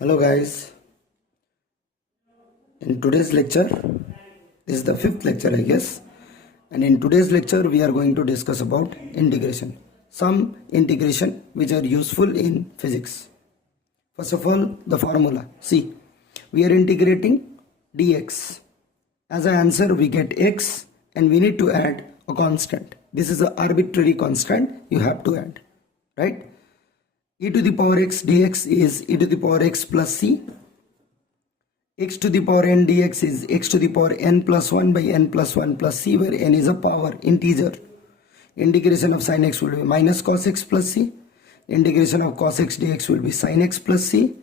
Hello guys, in today's lecture, this is the fifth lecture I guess, and in today's lecture we are going to discuss about integration. Some integration which are useful in physics. First of all, the formula. See, we are integrating dx. As an answer we get x and we need to add a constant. This is an arbitrary constant you have to add, right? E to the power x dx is e to the power x plus c. X to the power n dx is x to the power n plus 1 by n plus 1 plus c, where n is a power integer. Integration of sin x will be minus cos x plus c. Integration of cos x dx will be sin x plus c.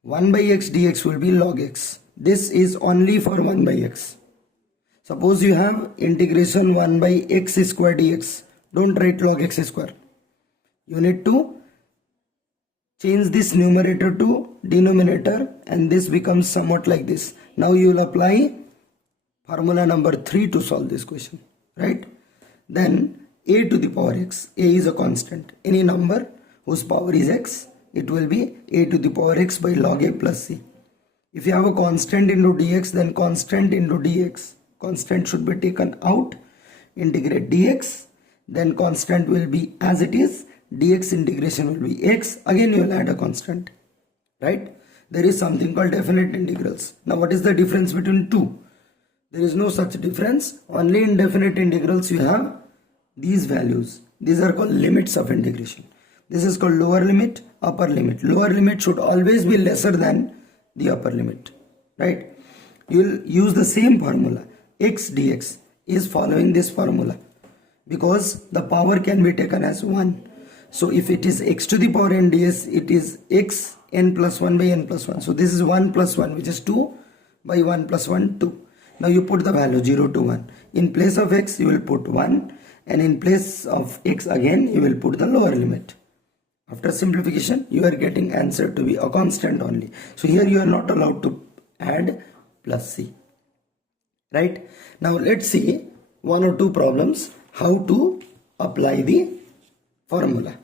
1 by x dx will be log x. This is only for 1 by x. Suppose you have integration 1 by x square dx. Don't write log x square. You need to change this numerator to denominator and this becomes somewhat like this. Now you will apply formula number 3 to solve this question, right? Then a to the power x, a is a constant. Any number whose power is x, it will be a to the power x by log a plus c. If you have a constant into dx, then constant into dx. Constant should be taken out, integrate dx, then constant will be as it is. Dx integration will be x, again you will add a constant, right? There is something called definite integrals. Now what is the difference between two? There is no such difference. Only in definite integrals you have these values. These are called limits of integration. This is called lower limit, upper limit. Lower limit should always be lesser than the upper limit, right? You will use the same formula. X dx is following this formula because the power can be taken as 1. So if it is x to the power n ds, it is x n plus 1 by n plus 1. So this is 1 plus 1, which is 2 by 1 plus 1, 2. Now you put the value 0 to 1. In place of x, you will put 1. And in place of x again, you will put the lower limit. After simplification, you are getting answer to be a constant only. So here you are not allowed to add plus c. Right? Now let's see one or two problems how to apply the formula.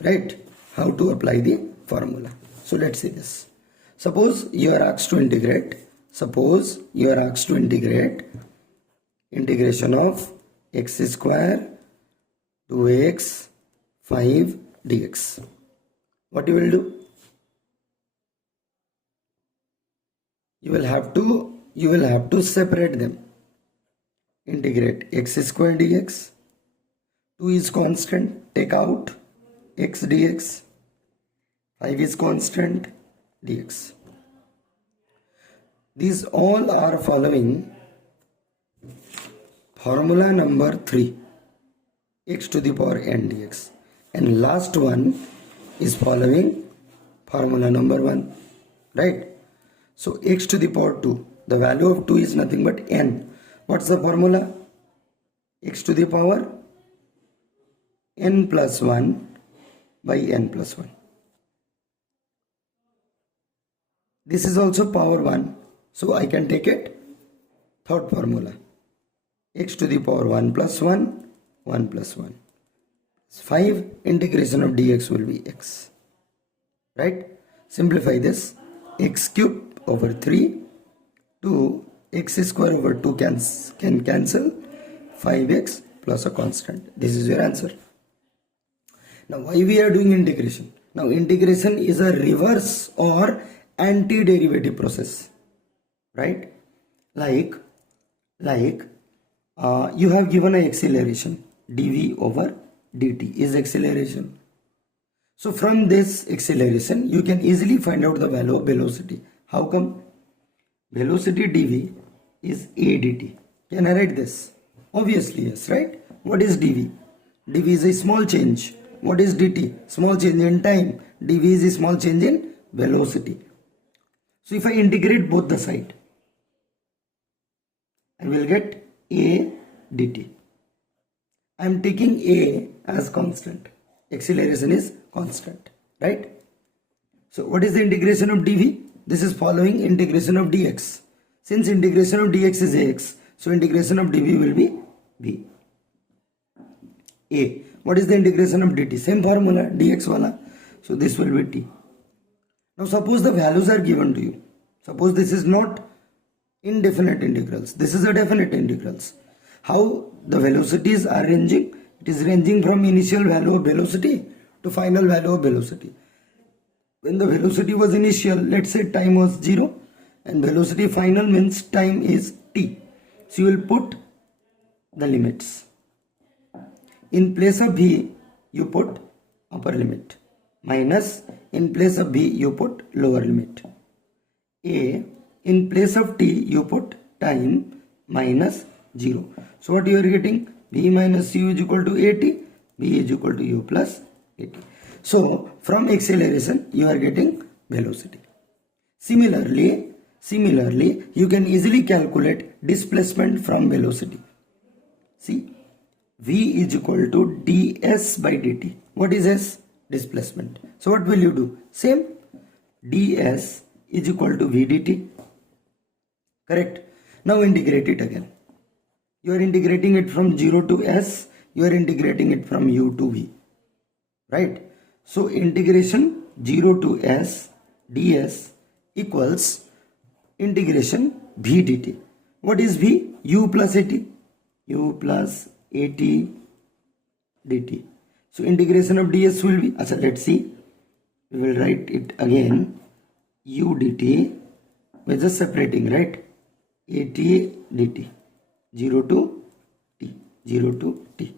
Right? How to apply the formula. So let's see this. Suppose you are asked to integrate. Suppose you are asked to integrate integration of x square 2x 5 dx. What you will do? You will have to separate them. Integrate x square dx. 2 is constant, take out x dx. 5 is constant, dx. These all are following formula number 3, x to the power n dx. And last one is following formula number 1, right? So x to the power 2, the value of 2 is nothing but n. What's the formula? X to the power n plus 1 by n plus 1. This is also power 1. So I can take it third formula. X to the power 1 plus 1, 1 plus 1. 5, integration of dx will be x. Right? Simplify this. X cube over 3 to x square over 2 can cancel. 5x plus a constant. This is your answer. Now why we are doing integration? Now integration is a reverse or anti-derivative process, right? Like you have given an acceleration dv over dt is acceleration. So from this acceleration you can easily find out the value of velocity. How come? Velocity dv is a dt. Can I write this? Obviously yes, right? What is dv? dv is a small change. What is dt? Small change in time. dv is a small change in velocity. So if I integrate both the side, I will get a dt. I am taking a as constant. Acceleration is constant, right? So what is the integration of dv? This is following integration of dx. Since integration of dx is ax, so integration of dv will be b. A. What is the integration of dt? Same formula, dx wala. So this will be t. Now suppose the values are given to you. Suppose this is not indefinite integrals. This is a definite integrals. How the velocities are ranging? It is ranging from initial value of velocity to final value of velocity. When the velocity was initial, let's say time was 0, and velocity final means time is t. So you will put the limits. In place of v, you put upper limit, minus in place of b, you put lower limit. A, in place of t, you put time minus 0. So what you are getting? v minus u is equal to at, v is equal to u plus at. So from acceleration, you are getting velocity. Similarly, you can easily calculate displacement from velocity. See, v is equal to ds by dt. What is s? Displacement. So what will you do? Same. ds is equal to v dt. Correct. Now integrate it again. You are integrating it from 0 to s. You are integrating it from u to v. Right. So integration 0 to s ds equals integration v dt. What is v? U plus at. U plus at dt. So integration of ds will be, let's see. We will write it again. U dt. We're just separating, right? At dt. 0 to t. 0 to t.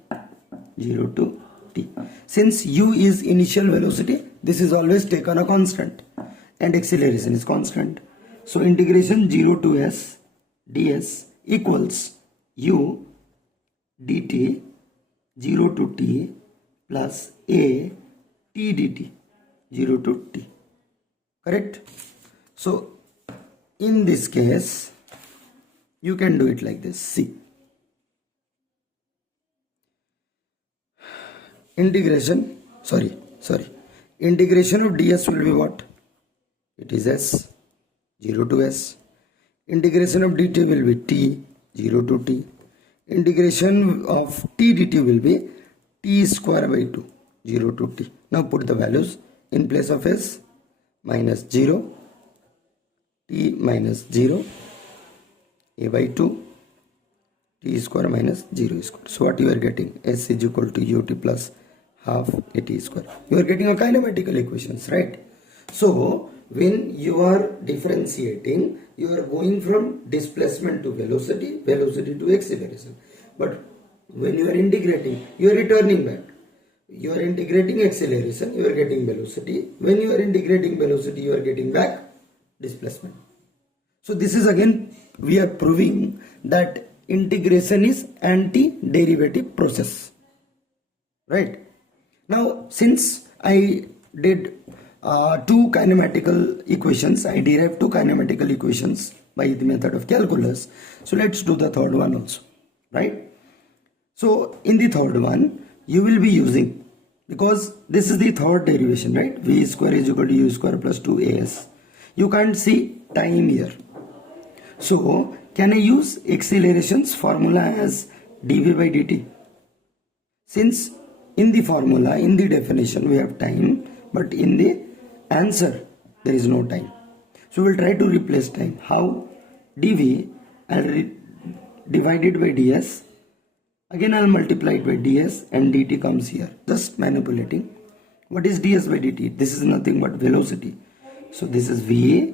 0 to t. Since u is initial velocity, this is always taken a constant and acceleration is constant. So integration 0 to s ds equals u dt 0 to t plus a t dt 0 to t. Correct? So in this case, you can do it like this. See. Integration of ds will be what? It is s, 0 to s. Integration of dt will be t, 0 to t. Integration of t dt will be t square by 2, 0 to t. Now put the values in place of s, minus 0, t minus 0, a by 2, t square minus 0 square. So what you are getting? S is equal to ut plus half at square. You are getting a kinematical equations, right? So when you are differentiating, you are going from displacement to velocity, velocity to acceleration. But when you are integrating, you are returning back. You are integrating acceleration, you are getting velocity. When you are integrating velocity, you are getting back displacement. So this is again, we are proving that integration is anti-derivative process. Right? Now, since I did two kinematical equations, I derived two kinematical equations by the method of calculus. So let's do the third one also. Right? So in the third one, you will be using, because this is the third derivation, right? V square is equal to u square plus 2as. You can't see time here. So can I use acceleration's formula as dv by dt? Since in the formula, in the definition, we have time, but in the answer, there is no time. So we'll try to replace time. How? dv, I'll divide it by ds. Again, I'll multiply it by ds and dt comes here. Just manipulating. What is ds by dt? This is nothing but velocity. So this is va,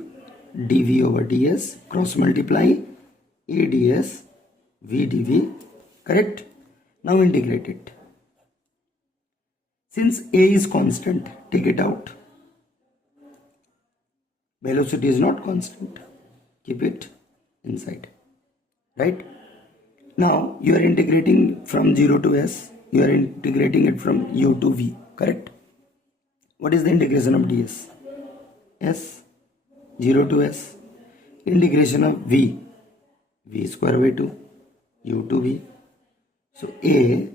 dv over ds, cross multiply a ds, v dv. Correct? Now integrate it. Since a is constant, take it out. Velocity is not constant. Keep it inside. Right? Now you are integrating from 0 to s. You are integrating it from u to v. Correct? What is the integration of ds? S. 0 to s. Integration of v. V square by 2. U to v. So a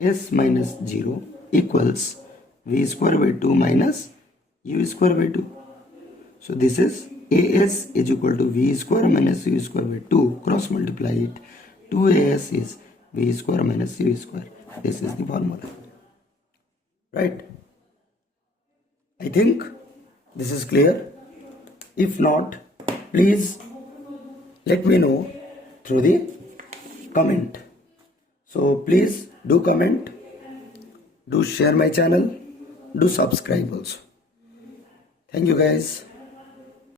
s minus 0 equals v square by 2 minus u square by 2. So this is as is equal to v square minus u square by 2. Cross multiply it. 2as is v square minus u square. This is the formula. Right? I think this is clear. If not, please let me know through the comment. So please do comment, do share my channel, do subscribe also. Thank you guys.